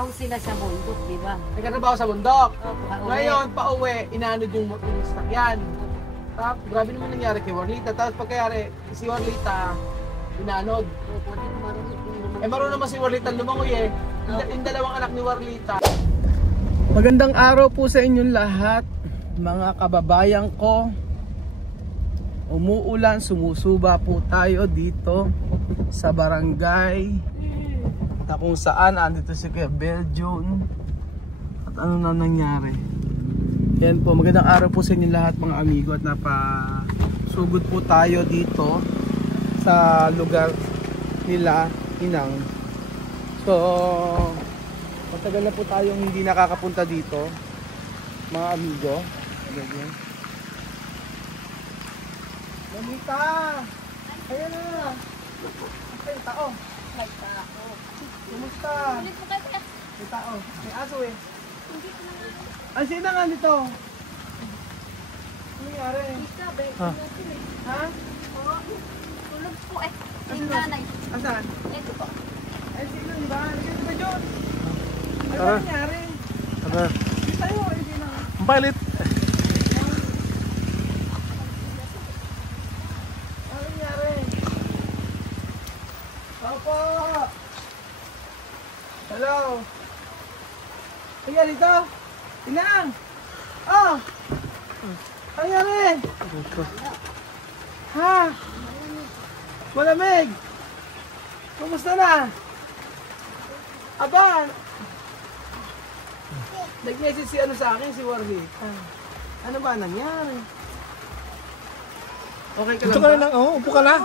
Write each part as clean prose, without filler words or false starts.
nagtatrabaho sila sa bundok, di ba? Nagkatrabaho sa bundok. Opo, Ngayon, pauwi, inaanod yung sasakyan. Tapos, grabe naman nangyari kay Warlita. Tapos pagkayari, si Warlita, inaanod. Opo, di ko marunong naman. Eh, marunong naman si Warlita lumangoy eh. Yung dalawang anak ni Warlita. Magandang araw po sa inyong lahat, mga kababayan ko. Umuulan, sumusuba po tayo dito sa barangay na kung saan andito si Kuya Belgium. At ano na nangyari? Yan po, magandang araw po sa inyong lahat mga amigo. At napasugod po tayo dito sa lugar nila Inang. So, matagal na po tayong hindi nakakapunta dito mga amigo. Ganyan. Mamita! Ayan na! Ay, tao! Ay, tao. Kumusta? Ulit mo kayo. May tao. May aso eh. Hindi ko na nga. Ay, sino nga nito? Ano nangyari? Isa, ba? Ah. Ha? Oo. Tulog po eh. Yung nanay. Asan? Ito po. Ay, sino yun ba? Nagkita ba yun? Ano Tara. ba nangyari? Tara. Hindi tayo. Hindi na. Ang palit. Ano nangyari? Opo! Hello! Kaya dito? Inang! Oh! Ano nangyari? Ha? Malamig! Kumusta na? Aba! Nag-message si ano sa akin, si Wargi. Ano ba nangyari? Okay ka Dito lang ka ba? na lang. Oh, upo ka na.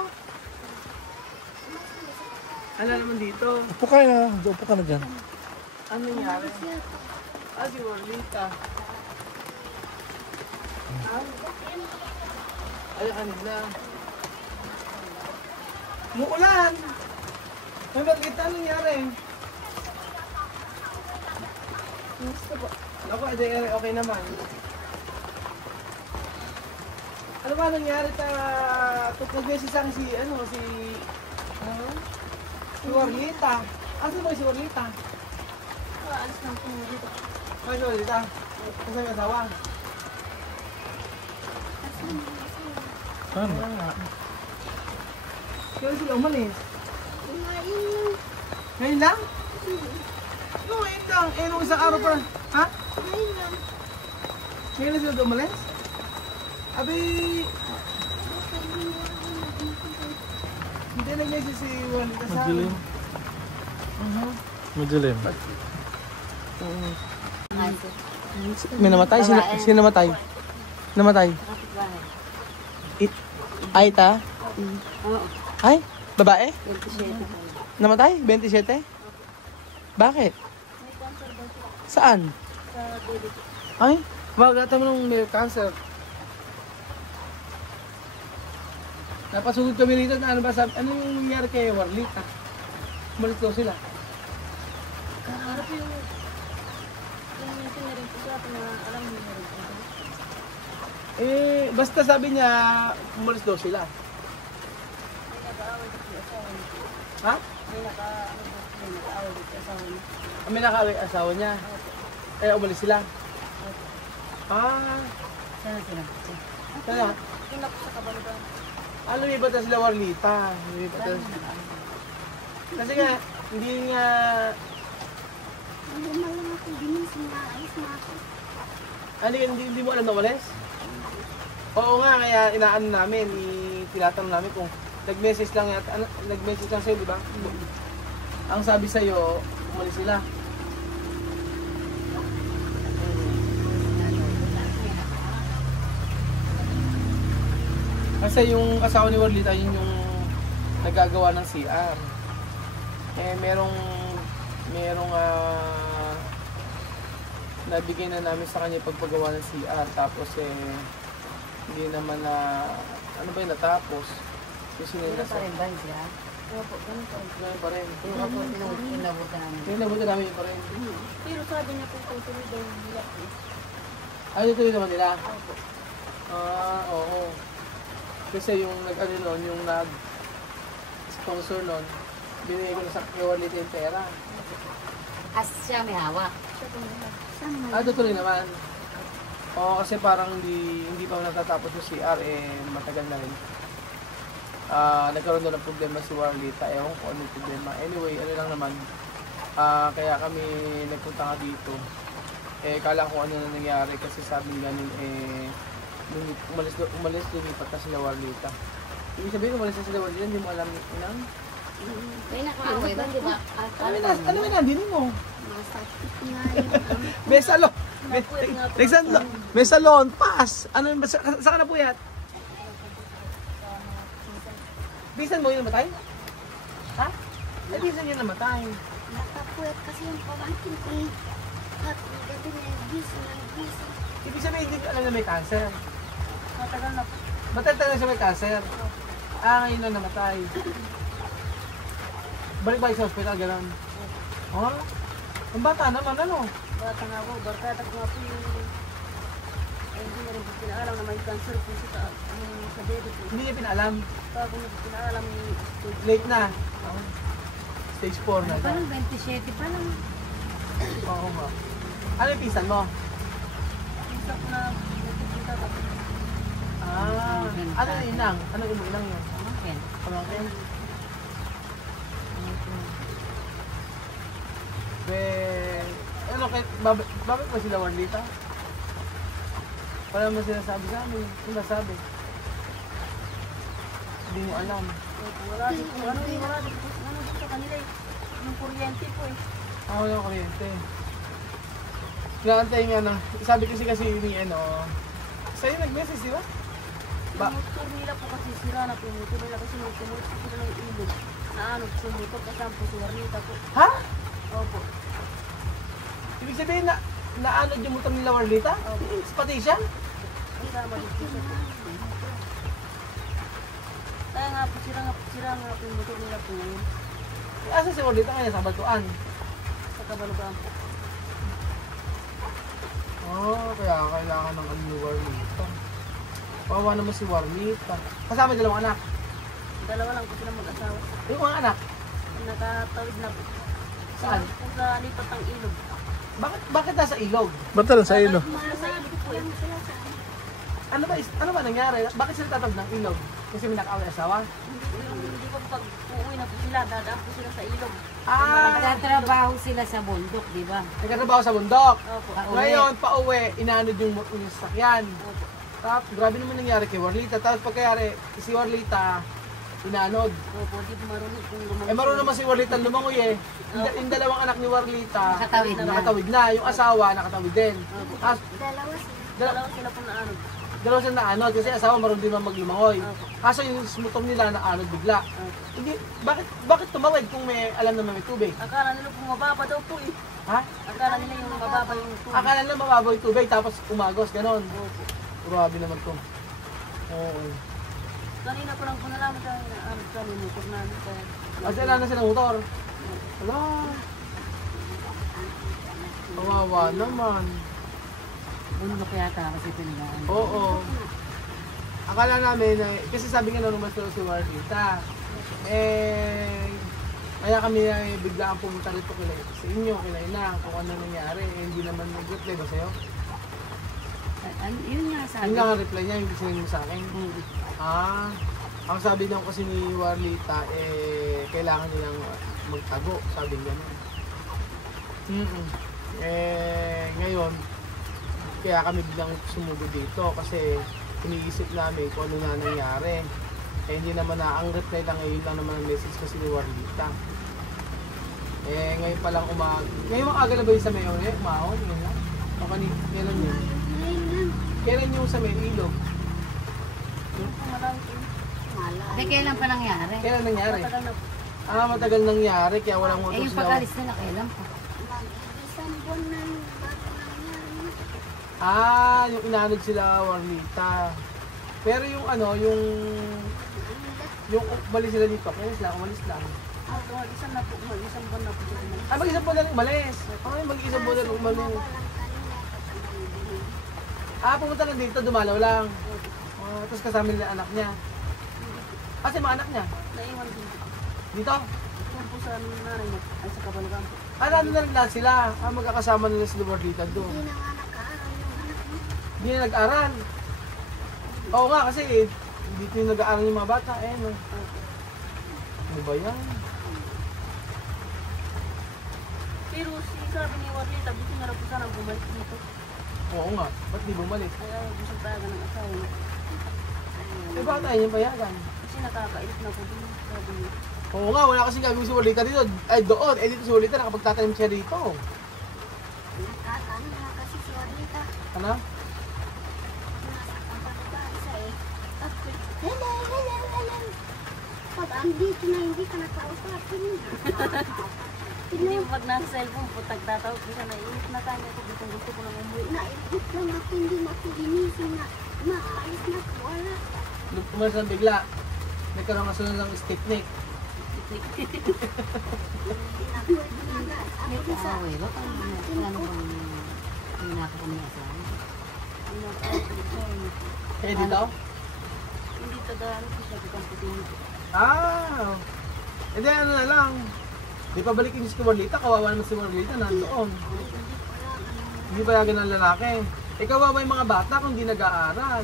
Ano naman dito? Upo ka na. Upo ka na dyan. Ano nangyari? Ah, si Warlita. Ha? Ay, kanila. Muulan! Ay, Warlita, ano nangyari? Gusto po. Ako, okay naman. Ano ba nangyari nag-message sa akin si Warlita. Asan ba si Warlita? Alis lang po dito. Ay, si Warlita. Asan yung asawa? Ano? Kaya nga. Kaya sila umalis. Ngayon lang? No, ngayon lang. Eh, nung isang araw pa. Ha? Ngayon lang sila umalis? Abi... Hindi nag-message si Warlita sa akin. Madilim. Madilim. May namatay? Sino namatay? Namatay? Kapit-bahay. Ay, ta? Oo. Ay? Babae? 27 tayo. Namatay? 27? Bakit? May cancer daw siya Saan? sa baby. Ay? Wag natin mo nung may cancer. Napasugod kami rito na ano ba sabi? Ano yung nangyari kay Warlita? Umalis daw sila. Harap yung sinarin ko sa atin na alam mo na rin. Eh, basta sabi niya, umalis daw sila. May nag-aaway dito sa asawa niya. Ha? May nag-aaway dito sa asawa niya. May nakaway asawa niya. Kaya umalis sila. Ah, Saan sila? kaya, Tulak sa kabalugan. lumipat na sila Warlita. Lumipat na sila. Kasi nga, hindi nga, hindi mo alam na umalis? Oo nga, kaya inaano namin, tinatanong namin kung nag-message lang yata, nag-message lang sa'yo, di ba? Ang sabi sa'yo, umalis sila. Kasi yung asawa ni Warlita, yun yung nagagawa ng CR. Eh, merong nabigay na namin sa kanya pagpagawa ng CR. Tapos hindi naman ano ba yung natapos? Yung sinila Ganun pa rin ba siya? Opo, ganun pa rin. Ganun pa rin. Yung ako, inabutan namin. Inabutan namin yung pa rin. Pero sabi niya po, tutuloy daw nila. Ay, ito naman nila? Opo. Ah, oo. Kasi yung nag-ano nun, yung nag-sponsor nun, binigay ko na sa Warlita yung pera. As siya may hawak. Siya po lahat. Saan man? Tutuloy naman. Oo, kasi parang hindi pa natatapos yung CR, matagal na rin. Nagkaroon doon ng problema si Warlita. Ewan ko ano yung problema. Anyway, ano lang naman. Kaya kami nagpunta nga dito. Kala ko ano na nangyari kasi sabi ganun, lumipat na sila Warlita. Ibig sabihin, umalis na sila Warlita, hindi mo alam inang? May nakaaway ba, di ba? Ano may nandinin mo? Masakit nga yun. May salon. May salon. Pass. Ano yung saan ka na puyat? Bisan mo yung namatay? Ha? Bisan yung namatay. Nakapuwet kasi yung pamangkin ko. At gabi na yung gising. Ibig sabihin, hindi ko alam na may cancer. Matagal na po. Matagal na siya may cancer. Ngayon na namatay. Balik-balik sa hospital, gano'n. Ang bata naman, ano? Bata nga po, barkada ko nga po yung... hindi na rin po pinaalam na may cancer po sa baby po. Hindi niya pinaalam. Bago niya po pinaalam yung stage. Late na. Stage 4 na. Parang 27 pa lang. Oo nga. Ano yung pisan mo? Isa po na nagkikita ko. Ano yung inang? Ano yung inang yun? Pamangkin. Pamangkin? Bakit ba sila Warlita? Wala mo sinasabi sa amin. Sinasabi. Hindi mo alam. Wala din po. Ano sa kanila eh. Yung kuryente po eh. Walang kuryente. Kinaantay nga na. Sabi kasi ni sa'yo nag-message, di ba? Yung motor nila po kasi sira na po yung motor nila kasi nung sumuot po sila ng ilog. Sumutot kasama po si Warlita po. Ha? Opo. Ibig sabihin na naanod yung motor nila Warlita? Pati siya? Kasama din po siya po. Kaya nga po, sira nga po yung motor nila po ngayon. Asa si Warlita ngayon sa Batuan? Sa Kabalugan po. Kaya kailangan ng ano ni Warlita. Kawawa naman si Warlita. Kasama yung dalawang anak. Dalawa lang po sila mag-asawa. Yung mga anak? Nakatawid na po. Saan? Po sa lipat ng ilog. Bakit nasa ilog? Ba't lang sa ilo? Sa ilog po eh. Ano ba nangyari? Bakit sila tatawag ng ilog? Kasi may nakaaway asawa? Hindi po pag uuwi na po sila, dadaan po sila sa ilog. Nagtatrabaho sila sa bundok, di ba? Nagkatrabaho sa bundok. Opo. Ngayon, pauwi, inanod yung sasakyan. Opo. Tapos, grabe naman nangyari kay Warlita. Tapos pagkayari, si Warlita, inanod. Opo, di po marunong kung lumangoy. Marunong naman si Warlita lumangoy eh. Yung dalawang anak ni Warlita, Nakatawid na. Yung asawa, nakatawid din. Tapos, Dalawa sila po na ano. dalawa sila naanod kasi asawa marunong din naman maglumangoy. Kaso yung motor nila naanod bigla. Hindi, bakit tumawid kung may alam naman may tubig? Akala nila po mababa daw po eh. Ha? Akala nila yung mababa yung tubig. Akala nila mababaw yung tubig tapos umagos, ganon. Opo. Grabe naman to. Oo. Kanina po lang po nalaman sa yung motor namin. Kasi wala na silang motor. Wala. Kawawa naman. Bundok yata kasi pinagaan. Oo. Akala namin, kasi sabi nga nung mas si Warlita, kaya kami biglaan pumunta rito sa inyo, kila Inang, kung ano nangyari. Hindi naman nag-reply ba sa'yo? Yun nga sabi. Yun lang ang reply niya, hindi sinigil mo sa akin. Ang sabi daw kasi ni Warlita, kailangan nilang magtago, sabi niya naman. Ngayon, kaya kami bilang sumugo dito kasi iniisip namin kung ano na nangyari. Hindi naman ang reply lang ngayon lang naman ang message kasi ni Warlita. Ngayon pa lang ngayon maaga na ba yung sa may umahon? Ngayon lang? O kailan yun? Kailan yung sa may ilog? Kailan pa nangyari? Kailan nangyari? Matagal na po. Matagal nangyari kaya walang motor Yung sila. pag-alis nila, kailan pa? Isang buwan na yung bago nangyari. Yung inanod sila Warlita. Pero yung yung umalis sila dito, umalis lang. Isang buwan na po sila. Mag-isang buwan na rin umalis. Mag-isang buwan na rin umalis. Pumunta lang dito, dumalaw lang. Tapos kasama nila anak niya. Kasi mga anak niya. Naiwan din po. Dito? Ito po sa nanay niya. Ay sa Kabalugan po. Ano na rin lahat sila? Magkakasama nila si Lordita doon. Hindi na nga nag-aaral yung anak mo. Hindi na nag-aral. Oo nga, kasi dito yung nag-aaral yung mga bata. Eh, no? Ano ba yan? Pero si sabi ni Warlita, gusto na rin po sana bumalik dito. Oo nga, ba't di bumalik? Kaya gusto payagan ng asawa niya. Eh, bakit ayaw niyang payagan? Kasi nakakainis na po din, sabi niya. Oo nga, wala kasing gagawin si Walita dito. Ay, doon. Eh, dito si Walita, nakapagtatanim siya dito. Nakakano na kasi si Juanita. Ano? Nasa kapatid isa eh. Tapos, hello, hello, hello. Pag andito na hindi ka nakausapin. Hindi mo pag nasa cellphone po, tagtatawag ko siya, naiinit na kanya ko, gusto ko lang umuwi. Naibig lang ako, hindi mo ako ginising na maalis na ako. Wala. Nung pumalas lang bigla, nagkaroon ka sunod ng stick neck. Pinakwet na nga. May Ako sa kaaway ba? Paano bang pinaka kami asawa? Ano, sorry. Kaya dito? Hindi tagaan ko siya, bukang putin. Ah! Hindi, ano na lang. Di pa balikin si Walita, kawawa naman si Walita, nandoon. Hindi payagan ng lalaki. Eh, kawawa yung mga bata kung di nag-aaral.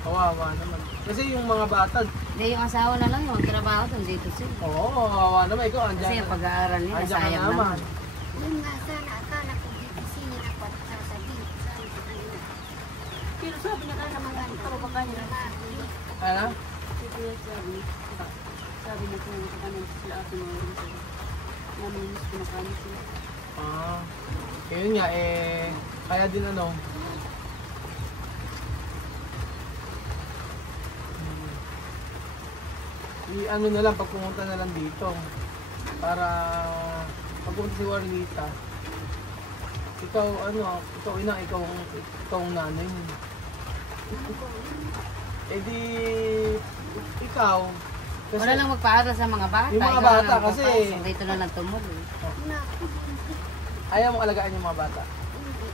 Kawawa naman. Kasi yung mga bata, Hindi, yung asawa na lang yung magtrabaho doon dito siya. oo, kawawa naman. Ikaw, Kasi andyan. yung pag-aaral nila, Andyan ka sayang naman. Yun naman. nga sana, akala ko gigisingin ako at sasabihin. Sabi ko kanina. Pero sabi niya kaya naman, kababakan niya. Ano? Sabi niya kung sa kanya sila ate mga rin sila. Naminis ko na kanya sila. Ah, yun nga, eh, kaya din ano, i-ano na lang, pag pumunta na lang dito, para pag pumunta si Warnita, ikaw, ano, ikaw ina, ikaw ang nanay mo. Eh di, ikaw, kasi, Wala lang magpaaral sa mga bata. Yung mga Ikaw bata lang kasi- magpapasok. Dito na lang tumuloy. Na ako hindi. ayaw mo alagaan yung mga bata. Hindi.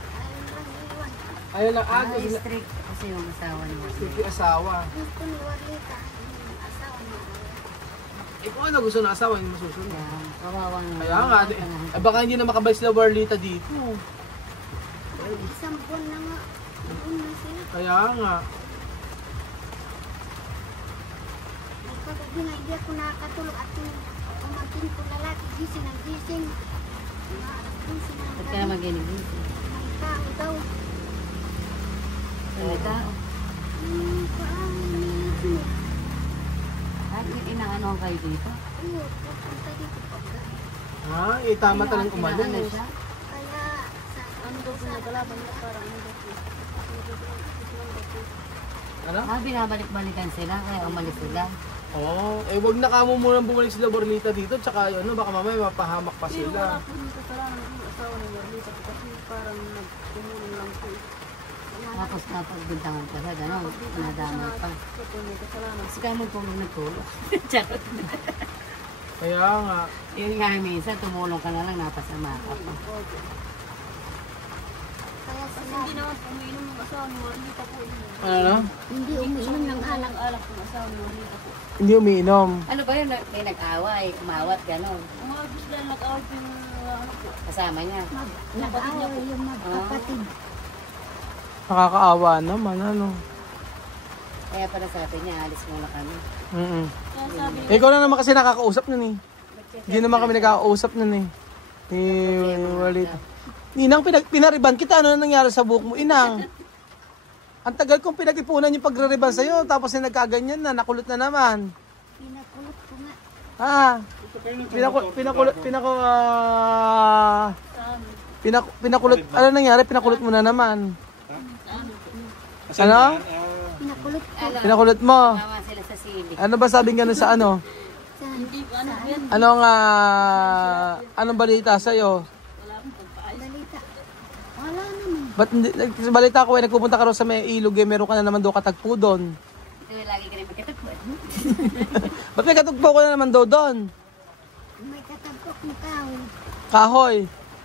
Ayaw lang iwan. Ayaw lang, Strict kasi yung asawa niya. yung asawa. Gusto ni Juanita. Yung asawa niya. Eh kung ano gusto ng asawa, hindi masusunod. Kaya kawawa nga. Kaya nga, eh, baka hindi na makabay sila Warlita dito. Isang buwan na nga. Doon na sila. Kaya nga. Kagabi nga hindi ako nakakatulog at yung pamangkin ko lalaki gising ang gising. Gising ang Ba't ka na maginig-ginig? Ang tao daw. May tao. Parang minutes niya. At inaano kayo dito? Oo, pupunta dito pagka. Ha? Eh, tama talagang Inaano umalis. siya? Kaya sa Ano daw po niya kalaban niya, parang ano daw po. Ano? Binabalik-balikan sila, kaya umalis sila. Oo. Eh, wag na kamo muna bumalik sila Warlita dito. Tsaka, ano, baka mamaya mapahamak pa Pero wala sila. po yung kasalanan yung asawa ni Warlita po kasi parang nagtumulong lang po. Tapos napagbintangan pa siya, gano'n. Nadamay pa. Ito po may kasalanan. Kasi kaya mo tulong nagtulong. Charot. Kaya nga. Yun nga minsan, tumulong ka na lang, napasama ka pa. Kaya Kasi sila hindi naman po umiinom yung asawa ni Warlita po. Ano? hindi umiinom ng alak. Alak ng asawa ni Warlita po. Hindi umiinom. Ano ba yun? May nag-away, umawat, gano'n. Umagos dahil nag-away po yung ano po. Kasama niya. Nag-away yung magkapatid. Nakakaawa naman, ano. Kaya pala sabi niya, alis muna kami. Kaya sabi niya, Ikaw na naman kasi nakakausap nun eh. Hindi naman kami nakakausap nun eh. Ni Warlita. Ninang, pinariban kita. Ano na nangyari sa buhok mo, Inang? Ang tagal kong pinag-ipunan yung pagre-riban sa'yo. Tapos yung nagkaganyan na, nakulot na naman. Pinakulot ko nga. Ah, pinakulot, ano nangyari? Pinakulot mo na naman. Ano? Pinakulot ko. Pinakulot mo. Mama sila sa sili. Ano ba sabing gano'n sa ano? Sa hindi ko ano yan. Anong balita sa'yo? balita. Wala naman. Ba't hindi, sa balita ko ay nagpupunta ka rin sa may ilog eh, meron ka na naman daw katagpo doon. Ito lagi ka rin magkatagpuan. Ba't may katagpo ko na naman daw doon? May katagpok ng kahoy. Kahoy.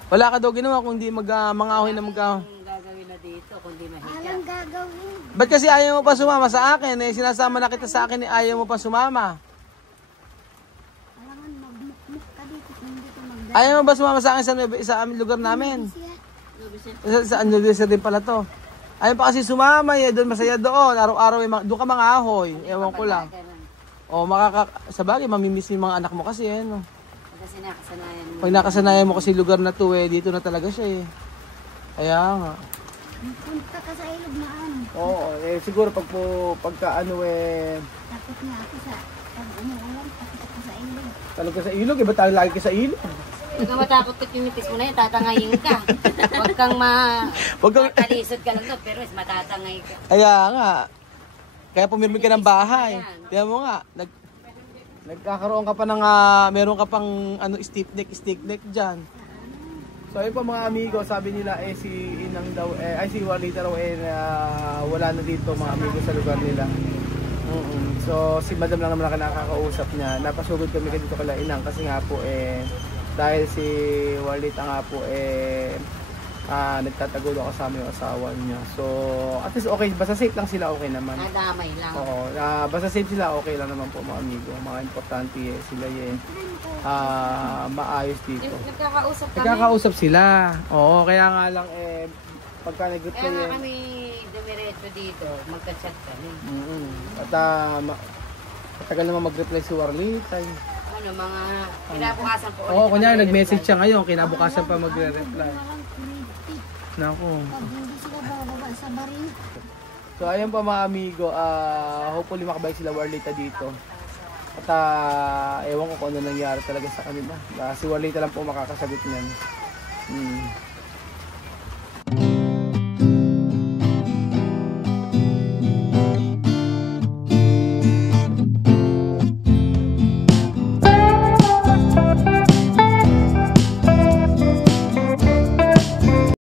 Wala ka daw ginawa kung di mangahoy na Ang gagawin na dito, kundi mahiga. Walang gagawin. Ba't kasi ayaw mo pa sumama sa akin eh? Sinasama na kita sa akin eh, ayaw mo pa sumama. Alangan magmukmuk ka dito kung hindi ka Ayaw mo ba sumama sa akin sa aming lugar namin? Sa Nuevesia din pala to. Ayaw pa kasi sumama eh, doon masaya doon. Araw-araw doon ka mga ahoy. Ewan ko lang. O sa bagay, mamimiss yung mga anak mo kasi eh. No? Kasi nakasanayan mo. Pag nakasanayan mo kasi lugar na to eh, dito na talaga siya eh. Kaya nga. Punta ka sa ilog na ano. Oo, eh siguro pagka ano eh, Takot nga ako sa pag umuulan, takot ako sa ilog. talog ka sa ilog, iba tayo lagi ka sa ilog. Huwag kang matakot pag tinipis mo na yun, tatangayin ka. Huwag kang makalisod ka lang doon, pero matatangay ka. Kaya nga. Kaya pumirmi ka ng bahay. Tingnan mo nga, nagkakaroon ka pa ng, meron ka pang stick neck dyan. So ayun po mga amigo, sabi nila si Inang daw, si Walita raw wala na dito mga amigo sa lugar nila. So si Madam lang naman ang nakakausap niya. Napasugod kami dito kala Inang kasi nga po dahil si Walita nga po nagtatagulo kasama yung asawa niya. So at least okay, basta safe lang sila, okay naman. Nadamay lang. Oo, basta safe sila, okay lang naman po mga amigo. Mga importante sila maayos dito. Nagkakausap kami. Nagkakausap sila. Oo, kaya nga lang pagka nag-reply Kaya nga kami dumiretso dito, magka-chat kami. At matagal naman mag-reply si Warlita. Ano, mga kinabukasan po. Oo, kunyari nag-message siya ngayon, kinabukasan pa magre-reply. Naku. Pag hindi sila bababa sa baril. So ayun pa mga amigo, hopefully makabalik sila Warlita dito. At ewan ko kung ano nangyari talaga sa kanila. Si Warlita lang po makakasagot niyan.